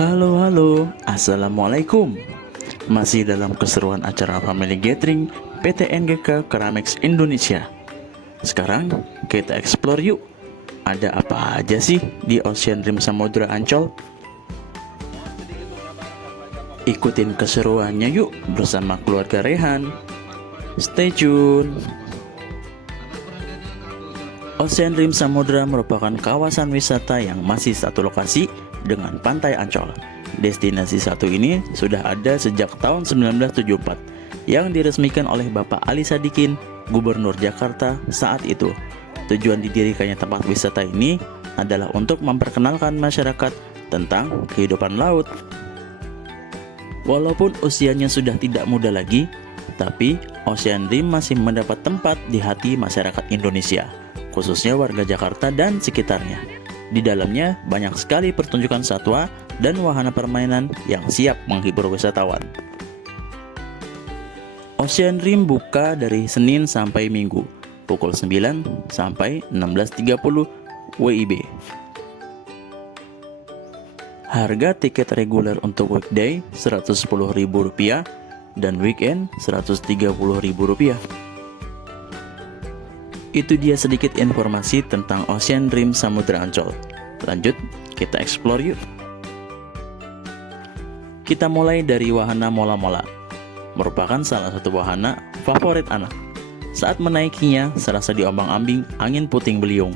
Halo, Assalamualaikum. Masih dalam keseruan acara Family Gathering PT NGK Keramex Indonesia. Sekarang kita explore yuk. Ada apa aja sih di Ocean Dream Samudra Ancol? Ikutin keseruannya yuk bersama keluarga Rehan. Stay tune. Ocean Dream Samudra merupakan kawasan wisata yang masih satu lokasi dengan Pantai Ancol. Destinasi satu ini sudah ada sejak tahun 1974 yang diresmikan oleh Bapak Ali Sadikin, Gubernur Jakarta saat itu. Tujuan didirikannya tempat wisata ini adalah untuk memperkenalkan masyarakat tentang kehidupan laut. Walaupun usianya sudah tidak muda lagi, tapi Ocean Dream masih mendapat tempat di hati masyarakat Indonesia, khususnya warga Jakarta dan sekitarnya. Di dalamnya banyak sekali pertunjukan satwa dan wahana permainan yang siap menghibur wisatawan. Ocean Dream buka dari Senin sampai Minggu, pukul 9 sampai 16.30 WIB. Harga tiket reguler untuk weekday Rp110.000 dan weekend Rp130.000. Itu dia sedikit informasi tentang Ocean Dream Samudra Ancol. Lanjut, kita explore yuk. Kita mulai dari wahana mola-mola. Merupakan salah satu wahana favorit anak. Saat menaikinya, serasa diombang-ambing angin puting beliung.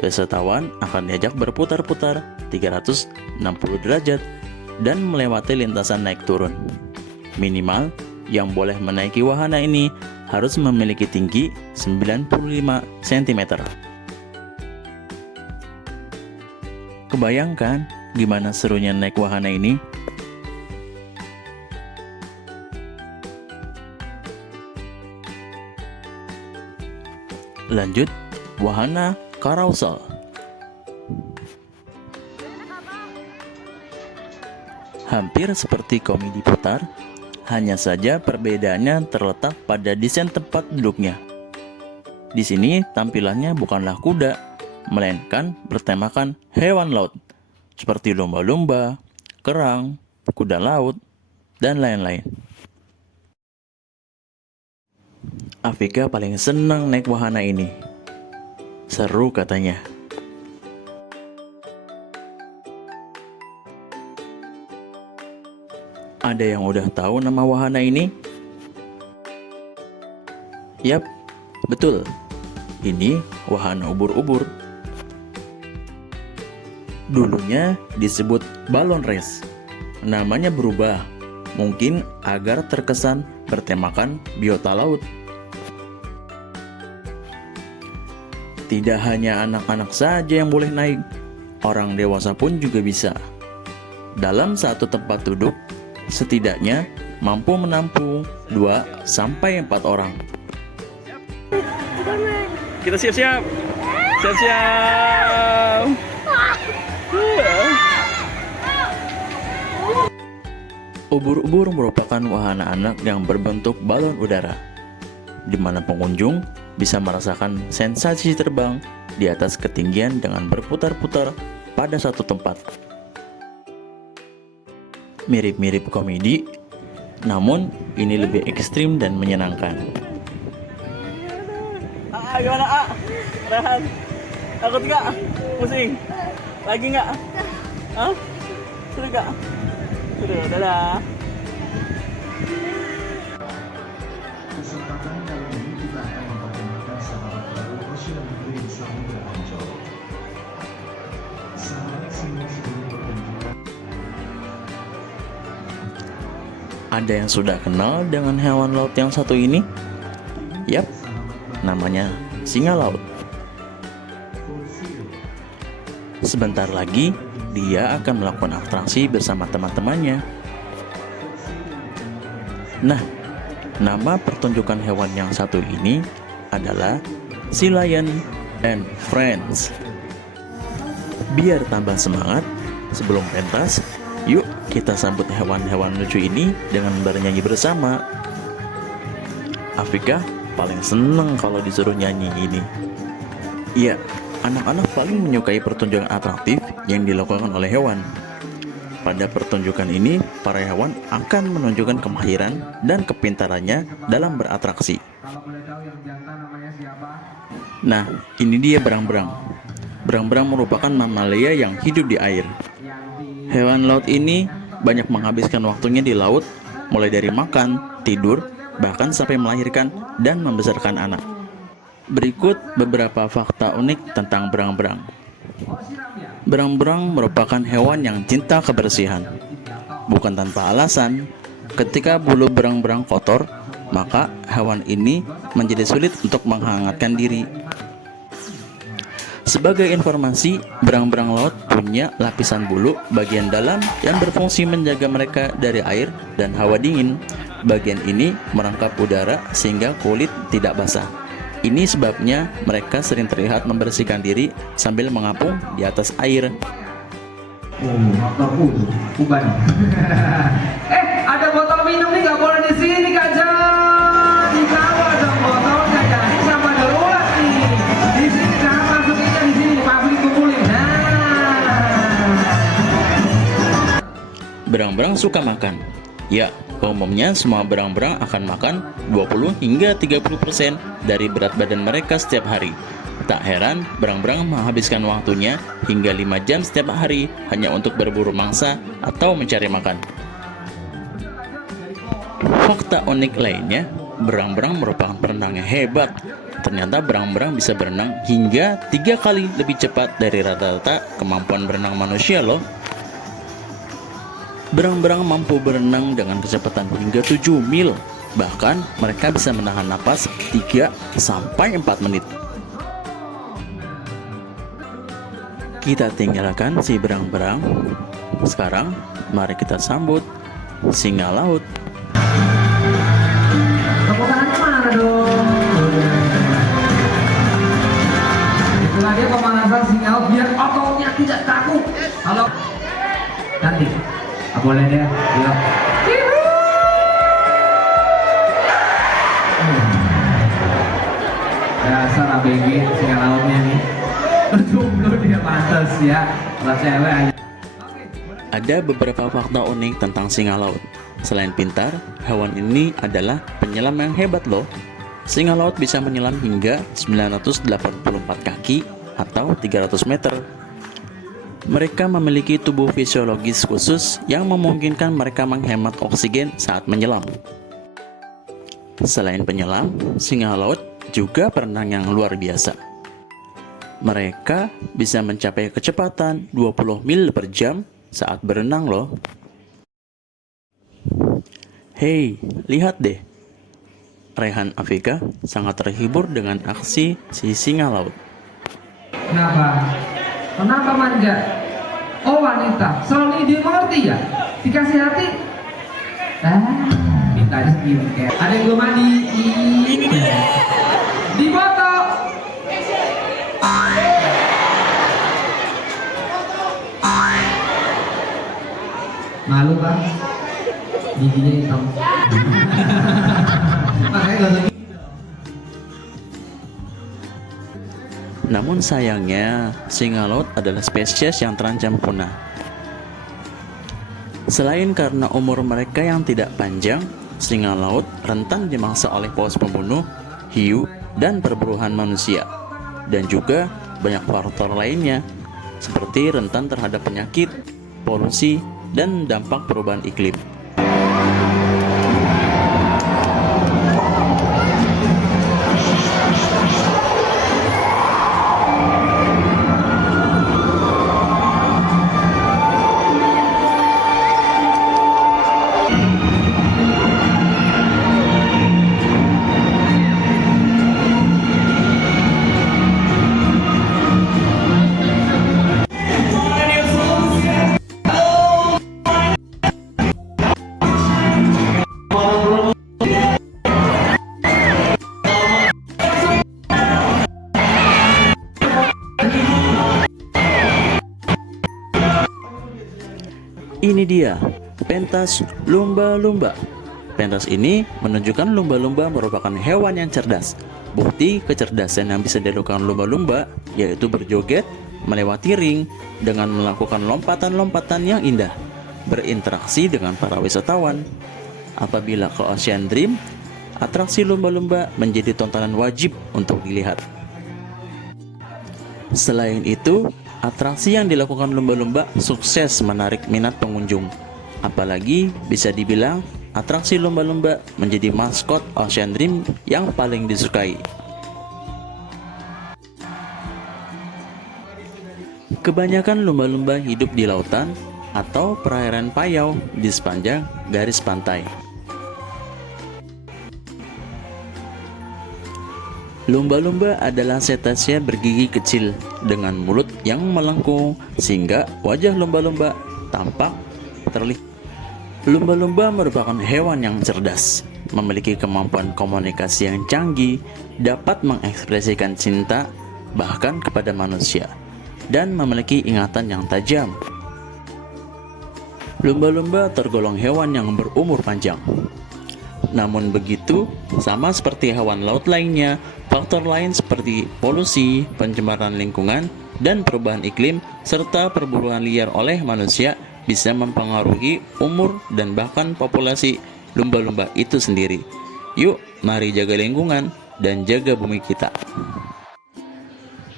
Wisatawan akan diajak berputar-putar 360 derajat dan melewati lintasan naik turun. Minimal yang boleh menaiki wahana ini harus memiliki tinggi 95 cm. Kebayangkan gimana serunya naik wahana ini? Lanjut, wahana carousel. Hampir seperti komedi putar, hanya saja perbedaannya terletak pada desain tempat duduknya. Di sini tampilannya bukanlah kuda, melainkan bertemakan hewan laut, seperti lumba-lumba, kerang, kuda laut, dan lain-lain. Afika paling senang naik wahana ini. Seru katanya. Ada yang udah tahu nama wahana ini? Yap, betul. Ini wahana ubur-ubur. Dulunya disebut balon race. Namanya berubah, mungkin agar terkesan bertemakan biota laut. Tidak hanya anak-anak saja yang boleh naik, orang dewasa pun juga bisa. Dalam satu tempat duduk, setidaknya mampu menampung 2-4 orang. Kita siap-siap. Siap-siap. Ubur-ubur merupakan wahana anak yang berbentuk balon udara, di mana pengunjung bisa merasakan sensasi terbang di atas ketinggian dengan berputar-putar pada satu tempat. Mirip-mirip komedi, namun ini lebih ekstrim dan menyenangkan. Gimana, Rehan? Takut nggak? Pusing? Lagi nggak? Hah? Seru nggak? Seru, dadah. Kesempatan kali ini kita akan memperkenalkan sahabat baru Ocean Dream Samudra Ancol. Sahabat semua sebelum pertunjukan. Ada yang sudah kenal dengan hewan laut yang satu ini? Yap, namanya singa laut. Sebentar lagi, dia akan melakukan atraksi bersama teman-temannya. Nah, nama pertunjukan hewan yang satu ini adalah Sea Lion and Friends. Biar tambah semangat, sebelum pentas, yuk kita sambut hewan-hewan lucu ini dengan bernyanyi bersama. Afika paling seneng kalau disuruh nyanyi ini. Iya, anak-anak paling menyukai pertunjukan atraktif yang dilakukan oleh hewan. Pada pertunjukan ini, para hewan akan menunjukkan kemahiran dan kepintarannya dalam beratraksi. Kalau boleh tahu yang jantan namanya siapa? Nah, ini dia berang-berang. Berang-berang merupakan mamalia yang hidup di air. Hewan laut ini banyak menghabiskan waktunya di laut, mulai dari makan, tidur, bahkan sampai melahirkan dan membesarkan anak. Berikut beberapa fakta unik tentang berang-berang. Berang-berang merupakan hewan yang cinta kebersihan. Bukan tanpa alasan, ketika bulu berang-berang kotor, maka hewan ini menjadi sulit untuk menghangatkan diri. Sebagai informasi, berang-berang laut punya lapisan bulu bagian dalam yang berfungsi menjaga mereka dari air dan hawa dingin. Bagian ini merangkap udara sehingga kulit tidak basah. Ini sebabnya mereka sering terlihat membersihkan diri sambil mengapung di atas air. Oh, motor uban. Ada botol minum nih, nggak boleh di sini, Kak Jan. Dikawal dong botolnya, Kak. Ini sama darurat nih. Di sini jangan masukinnya di sini, pabrik kumpulin. Berang-berang suka makan. Ya, umumnya semua berang-berang akan makan 20 hingga 30% dari berat badan mereka setiap hari. Tak heran, berang-berang menghabiskan waktunya hingga 5 jam setiap hari hanya untuk berburu mangsa atau mencari makan. Fakta unik lainnya, berang-berang merupakan perenang yang hebat. Ternyata berang-berang bisa berenang hingga 3 kali lebih cepat dari rata-rata kemampuan berenang manusia loh. Berang-berang mampu berenang dengan kecepatan hingga 7 mil. Bahkan mereka bisa menahan napas 3 sampai 4 menit. Kita tinggalkan si berang-berang. Sekarang mari kita sambut singa laut. Tepuk tangannya mana dong? Itulah dia pemanasan singa laut biar ototnya tidak kaku. Halo. Nanti. Boleh deh. Yuk. Dasar ABG singa lautnya nih. Jomblo dia pantas ya. Buat cewek aja. Ada beberapa fakta unik tentang singa laut. Selain pintar, hewan ini adalah penyelam yang hebat loh. Singa laut bisa menyelam hingga 984 kaki atau 300 meter. Mereka memiliki tubuh fisiologis khusus yang memungkinkan mereka menghemat oksigen saat menyelam. Selain penyelam, singa laut juga perenang yang luar biasa. Mereka bisa mencapai kecepatan 20 mil per jam saat berenang loh. Hei, lihat deh. Rehan Afika sangat terhibur dengan aksi si singa laut. Kenapa? Kenapa manja? Oh wanita, selalu dimengerti ya? Dikasih hati? Minta aja skincare. Ada yang belum mandi? Ini dia. Dipoto. Malu kan? Giginya hitam. Makanya gak lagi. Namun sayangnya, singa laut adalah spesies yang terancam punah. Selain karena umur mereka yang tidak panjang, singa laut rentan dimangsa oleh paus pembunuh, hiu, dan perburuan manusia. Dan juga banyak faktor lainnya, seperti rentan terhadap penyakit, polusi, dan dampak perubahan iklim. Ini dia, pentas lumba-lumba. Pentas ini menunjukkan lumba-lumba merupakan hewan yang cerdas. Bukti kecerdasan yang bisa dilakukan lumba-lumba yaitu berjoget, melewati ring, dengan melakukan lompatan-lompatan yang indah. berinteraksi dengan para wisatawan. Apabila ke Ocean Dream, atraksi lumba-lumba menjadi tontonan wajib untuk dilihat. Selain itu, atraksi yang dilakukan lumba-lumba sukses menarik minat pengunjung. Apalagi bisa dibilang atraksi lumba-lumba menjadi maskot Ocean Dream yang paling disukai. Kebanyakan lumba-lumba hidup di lautan atau perairan payau di sepanjang garis pantai. Lumba-lumba adalah cetacea bergigi kecil dengan mulut yang melengkung sehingga wajah lumba-lumba tampak terlihat. Lumba-lumba merupakan hewan yang cerdas, memiliki kemampuan komunikasi yang canggih, dapat mengekspresikan cinta bahkan kepada manusia, dan memiliki ingatan yang tajam. Lumba-lumba tergolong hewan yang berumur panjang. Namun begitu, sama seperti hewan laut lainnya, faktor lain seperti polusi, pencemaran lingkungan, dan perubahan iklim, serta perburuan liar oleh manusia bisa mempengaruhi umur dan bahkan populasi lumba-lumba itu sendiri. Yuk, mari jaga lingkungan dan jaga bumi kita.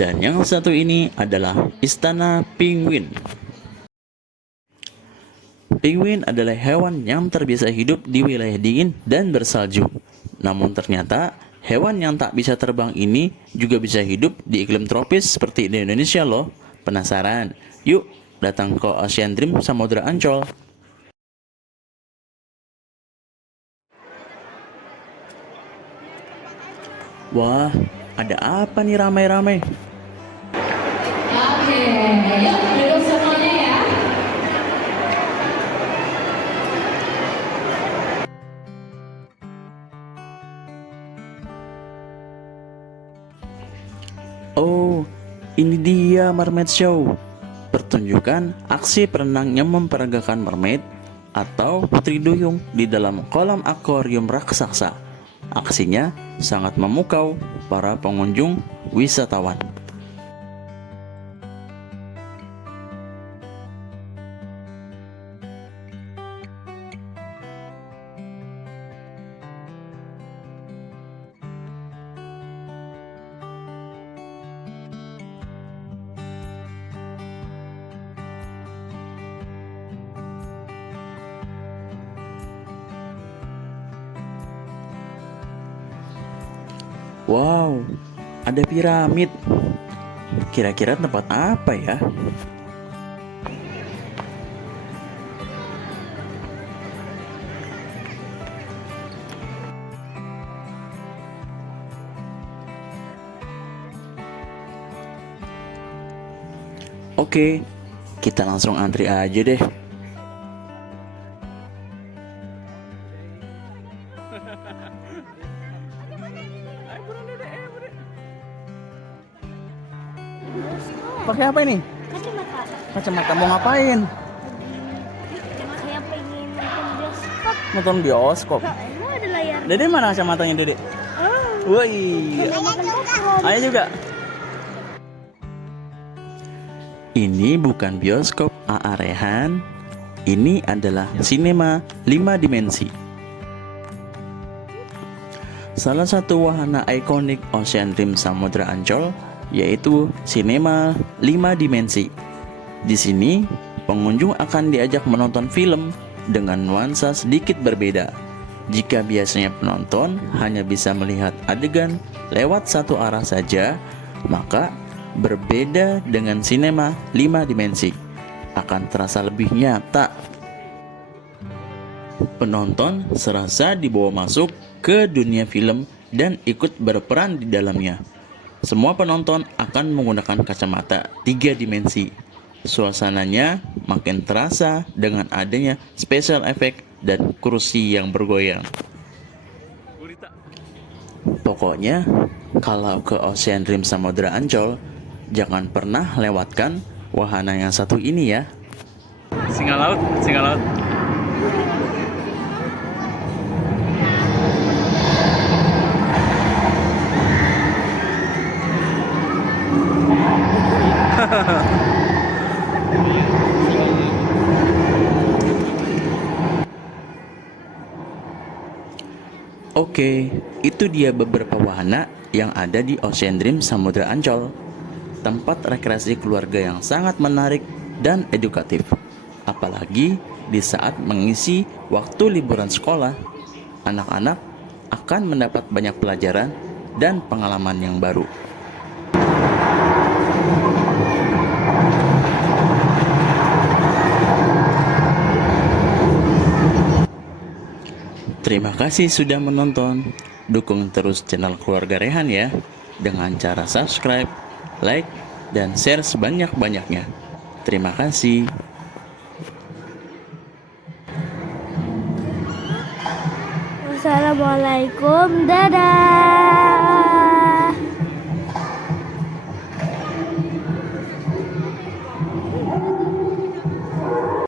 Dan yang satu ini adalah Istana Penguin. Penguin adalah hewan yang terbiasa hidup di wilayah dingin dan bersalju. Namun ternyata hewan yang tak bisa terbang ini juga bisa hidup di iklim tropis seperti di Indonesia loh. Penasaran? Yuk datang ke Ocean Dream Samudra Ancol. Wah, ada apa nih ramai-ramai? Oke, yuk duduk semuanya ya. Oh, ini dia Mermaid Show. Pertunjukan aksi perenang yang memperagakan mermaid atau putri duyung di dalam kolam akuarium raksasa. Aksinya sangat memukau para pengunjung wisatawan. Wow, ada piramid. Kira-kira tempat apa ya? Oke, kita langsung antri aja deh. Pakai apa ini? Kacamata. Kacamata mau ngapain? Saya pengen nonton bioskop. Nonton bioskop. Emang ada layar. Dede mana kacamatanya Dede? Oh. Wih. Makan popcorn. Ayah juga. Ini bukan bioskop AA Rehan. Ini adalah sinema 5 dimensi. Salah satu wahana ikonik Ocean Dream Samudra Ancol yaitu sinema 5 dimensi. Di sini, pengunjung akan diajak menonton film dengan nuansa sedikit berbeda. Jika biasanya penonton hanya bisa melihat adegan lewat satu arah saja, maka berbeda dengan sinema 5 dimensi akan terasa lebih nyata. Penonton serasa dibawa masuk ke dunia film dan ikut berperan di dalamnya. Semua penonton akan menggunakan kacamata 3 dimensi. Suasananya makin terasa dengan adanya special effect dan kursi yang bergoyang. Pokoknya, kalau ke Ocean Dream Samudra Ancol, jangan pernah lewatkan wahana yang satu ini ya. Singa laut, singa laut. Oke, itu dia beberapa wahana yang ada di Ocean Dream Samudra Ancol. Tempat rekreasi keluarga yang sangat menarik dan edukatif. Apalagi di saat mengisi waktu liburan sekolah, anak-anak akan mendapat banyak pelajaran dan pengalaman yang baru. Terima kasih sudah menonton. Dukung terus channel Keluarga Rehan ya, dengan cara subscribe, like, dan share sebanyak-banyaknya. Terima kasih. Wassalamualaikum, dadah.